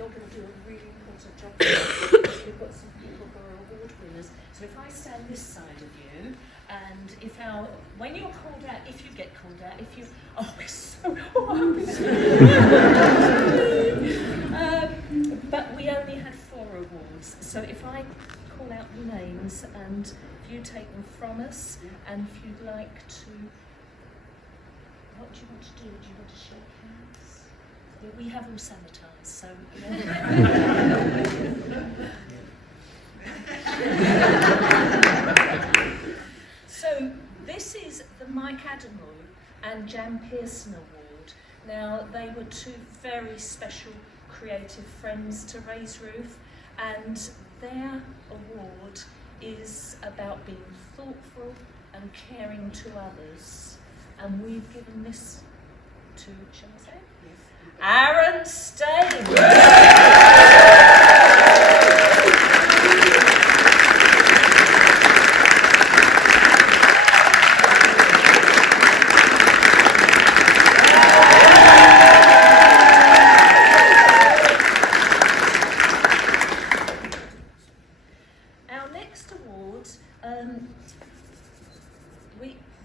you're going to do a really important job because we've got some people who are award winners. So if I stand this side of you, and when you're called out, if you get called out, I hope it's but we only had 4 awards. So if I call out the names, and if you take them from us, and if you'd like to, what do you want to do? Do you want to shake hands? We have all sanitised, so. So this is the Mike Adamo and Jan Pearson Award. Now they were 2 very special creative friends to Razed, and their award is about being thoughtful and caring to others. And we've given this to, shall I say? Yes. Aaron Stain.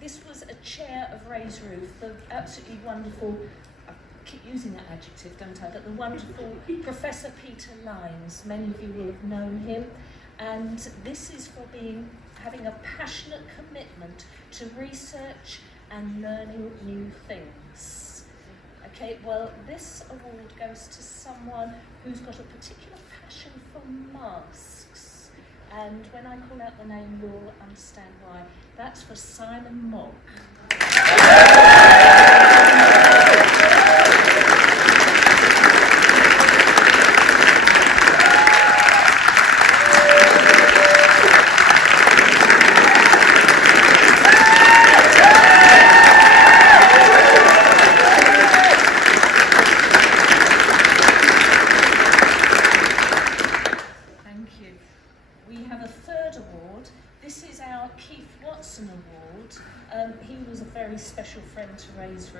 This was a chair of Razed, the absolutely wonderful, I keep using that adjective, don't I, but the wonderful Professor Peter Lyons. Many of you will have known him. And this is for having a passionate commitment to research and learning new things. Okay, well, this award goes to someone who's got a particular passion for masks. And when I call out the name, you'll understand why. That's for Simon Mock. He was a very special friend to Razed,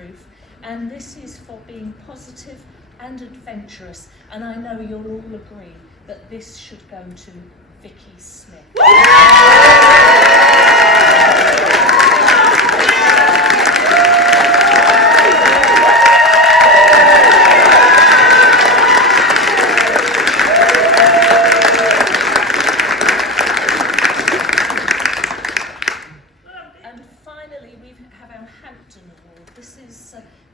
and this is for being positive and adventurous, and I know you'll all agree that this should go to Vicky Smith.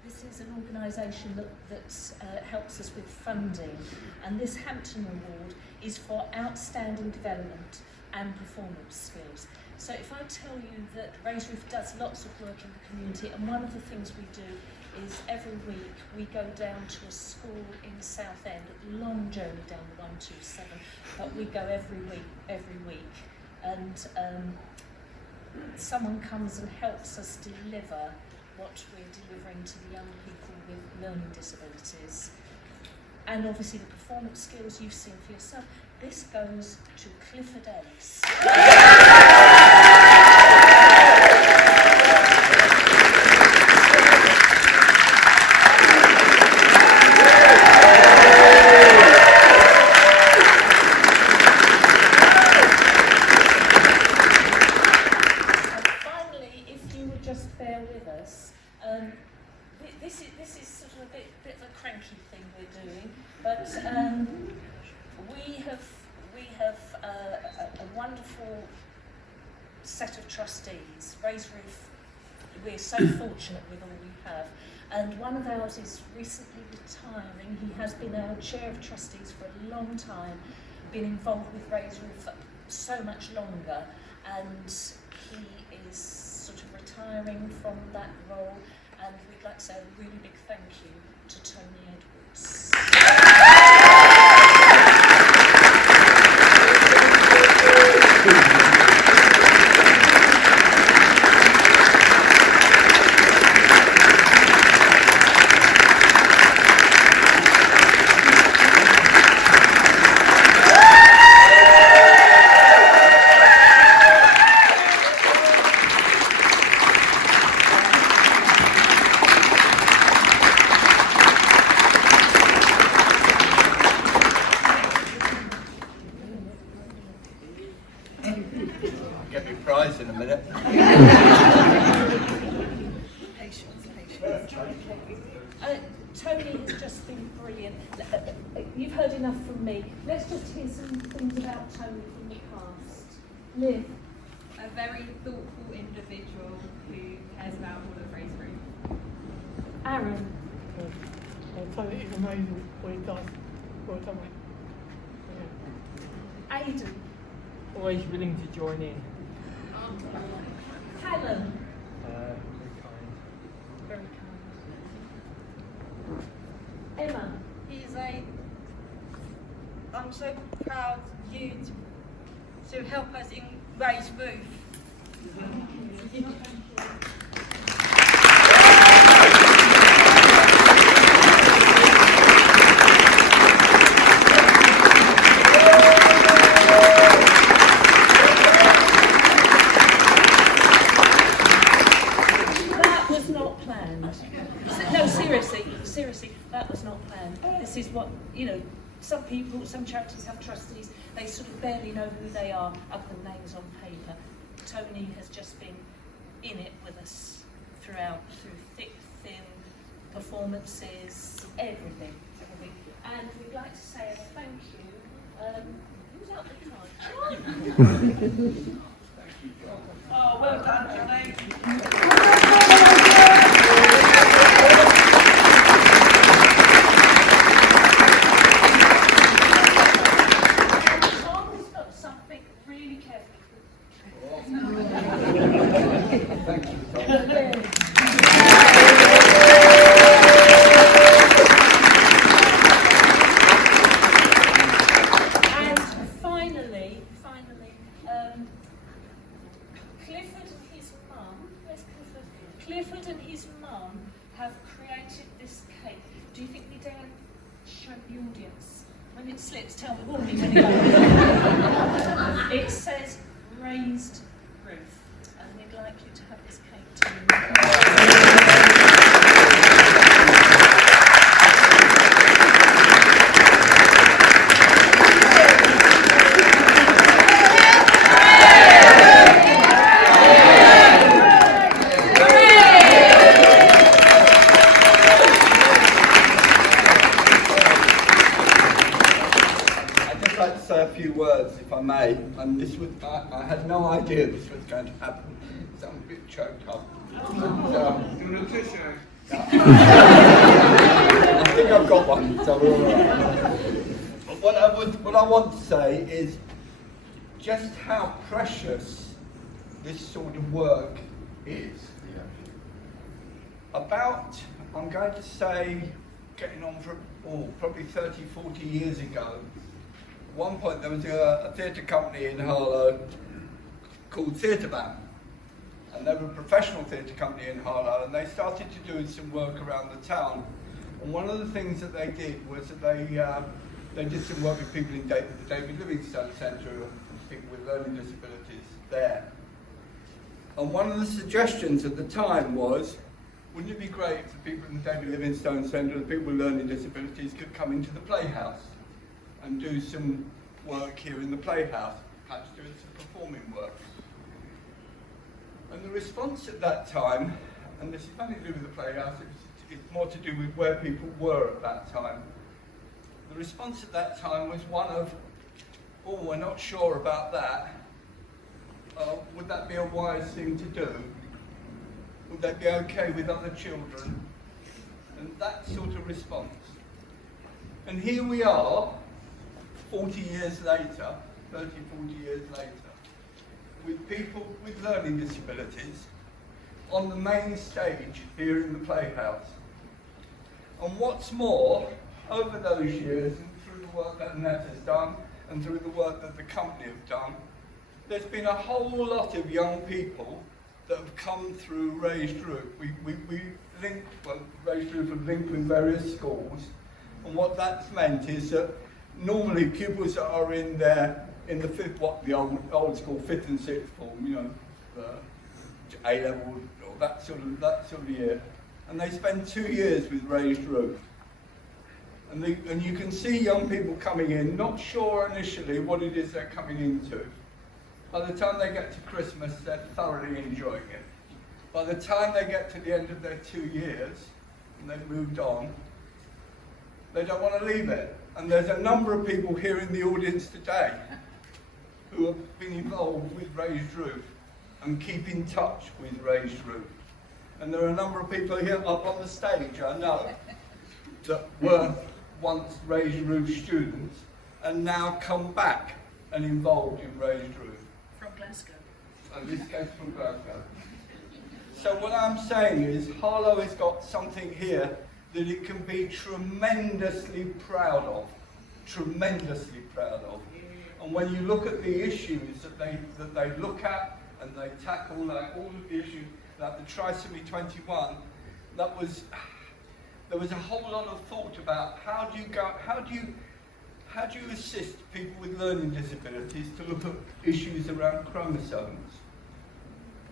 This is an organisation that helps us with funding, and this Hampton Award is for outstanding development and performance skills. So if I tell you that Razed does lots of work in the community, and one of the things we do is every week we go down to a school in Southend, a long journey down the 127, but we go every week, and someone comes and helps us deliver what we're delivering to the young people with learning disabilities. And obviously the performance skills you've seen for yourself. This goes to Clifford Ellis. This is sort of a bit of a cranky thing we're doing, but we have a wonderful set of trustees. Razed, we're so fortunate with all we have, and one of ours is recently retiring. He has been our chair of trustees for a long time, been involved with Razed for so much longer, and he is sort of retiring from that role. And we'd like to say a really big thank you to Tony Edwards. minute. Patience. Tony has just been brilliant. You've heard enough from me. Let's just hear some things about Tony from the past. Liv. A very thoughtful individual who cares about all of Razed. Aaron. Tony is amazing what he does for a company. Aidan. Always willing to join in. Helen. Very kind. Very kind. Emma. I'm so proud you to help us in Razed Roof. That was not planned. No, seriously, that was not planned. This is what, some people, some charities have trustees, they sort of barely know who they are other than names on paper. Tony has just been in it with us throughout, through thick, thin, performances, everything. And we'd like to say a thank you. Who's up the card? Oh, well done, Johnny. Charles got something really careful. Thank you. And finally, Clifford and his mum, where's Clifford? Clifford and his mum have created this cake. Do you think we dare show the audience? When it slips, tell me warning when it goes. It says Razed Roof, and we'd like you to have this cake too. A few words, if I may, and this was, I had no idea this was going to happen, so I'm a bit choked up. I think I've got one, so we're all right. But what I want to say is just how precious this sort of work is. I'm going to say, getting on for probably 30, 40 years ago, at one point there was a theatre company in Harlow called Theatre Band, and they were a professional theatre company in Harlow, and they started to do some work around the town. And one of the things that they did was that they did some work with people in the David Livingstone Centre, people with learning disabilities there. And one of the suggestions at the time was, wouldn't it be great if the people in the David Livingstone Centre, the people with learning disabilities, could come into the Playhouse and do some work here in the Playhouse, perhaps doing some performing work. And the response at that time, and this is nothing to do with the Playhouse, it's more to do with where people were at that time. The response at that time was one of, oh, we're not sure about that. Would that be a wise thing to do? Would that be okay with other children? And that sort of response. And here we are, 40 years later, 30, 40 years later, with people with learning disabilities on the main stage here in the Playhouse. And what's more, over those years, and through the work that Annette has done, and through the work that the company have done, there's been a whole lot of young people that have come through Razed Roof. Razed Roof have linked with various schools, and what that's meant is that normally pupils that are in the fifth, the old school 5th and 6th form, the A level or that sort of year, and they spend 2 years with Razed Roof. And you can see young people coming in, not sure initially what it is they're coming into. By the time they get to Christmas, they're thoroughly enjoying it. By the time they get to the end of their 2 years, and they've moved on, they don't want to leave it. And there's a number of people here in the audience today who have been involved with Raised Roof and keep in touch with Raised Roof. And there are a number of people here up on the stage, I know, that were once Raised Roof students and now come back and involved in Raised Roof. From Glasgow. And this case from Glasgow. So what I'm saying is Harlow has got something here that it can be tremendously proud of. Tremendously proud of. And when you look at the issues that they look at and they tackle, like all of the issues, like the Trisomy 21, there was a whole lot of thought about how do you assist people with learning disabilities to look at issues around chromosomes?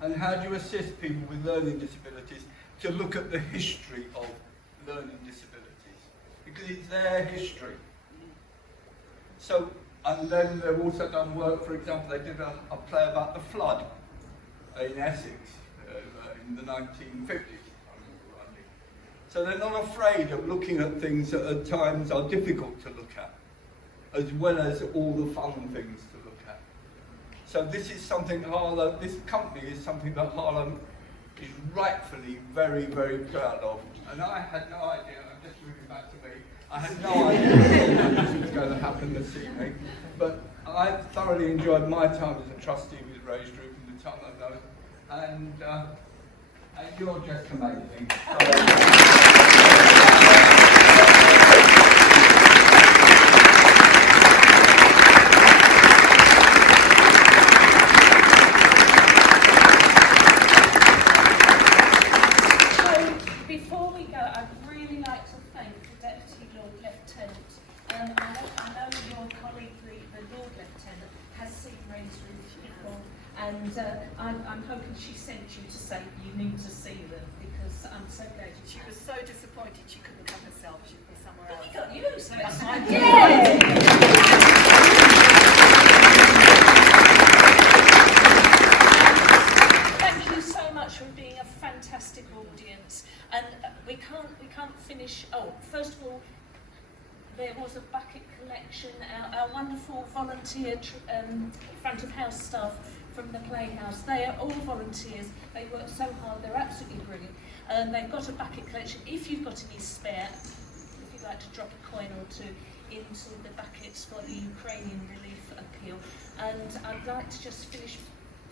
And how do you assist people with learning disabilities to look at the history of learning disabilities? Because it's their history. So, and then they've also done work, for example, they did a play about the flood in Essex in the 1950s. So they're not afraid of looking at things that at times are difficult to look at, as well as all the fun things to look at. So this is something Harlow, this company is something that Harlow is rightfully very, very proud of. And I had no idea, I'm just moving back to me, I had no idea this was going to happen this evening. But I thoroughly enjoyed my time as a trustee with Raised Roof and the time I've known. And you're just amazing. Before we go, I'd really like to thank the Deputy Lord Lieutenant. I know your colleague, the Lord Lieutenant, has seen Raised Roof before, and I'm hoping she sent you to say you need to see them, because I'm so glad you She was so disappointed she couldn't come herself, she'd be somewhere else. We got you, so it's fine. Thank you so much for being a fantastic audience. And we can't finish. Oh, first of all, there was a bucket collection. Our wonderful volunteer front of house staff from the Playhouse. They are all volunteers. They work so hard. They're absolutely brilliant. They've got a bucket collection. If you've got any spare, if you'd like to drop a coin or two into the buckets for the Ukrainian relief appeal. And I'd like to just finish.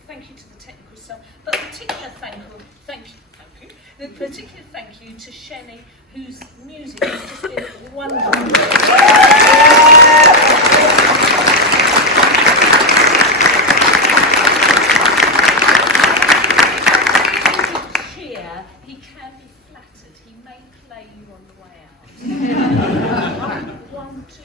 Thank you to the technical staff, but particular thank you. The particular thank you to Sheni, whose music has just been wonderful. Cheer, he can be flattered. He may play you on the way out. 1, 2,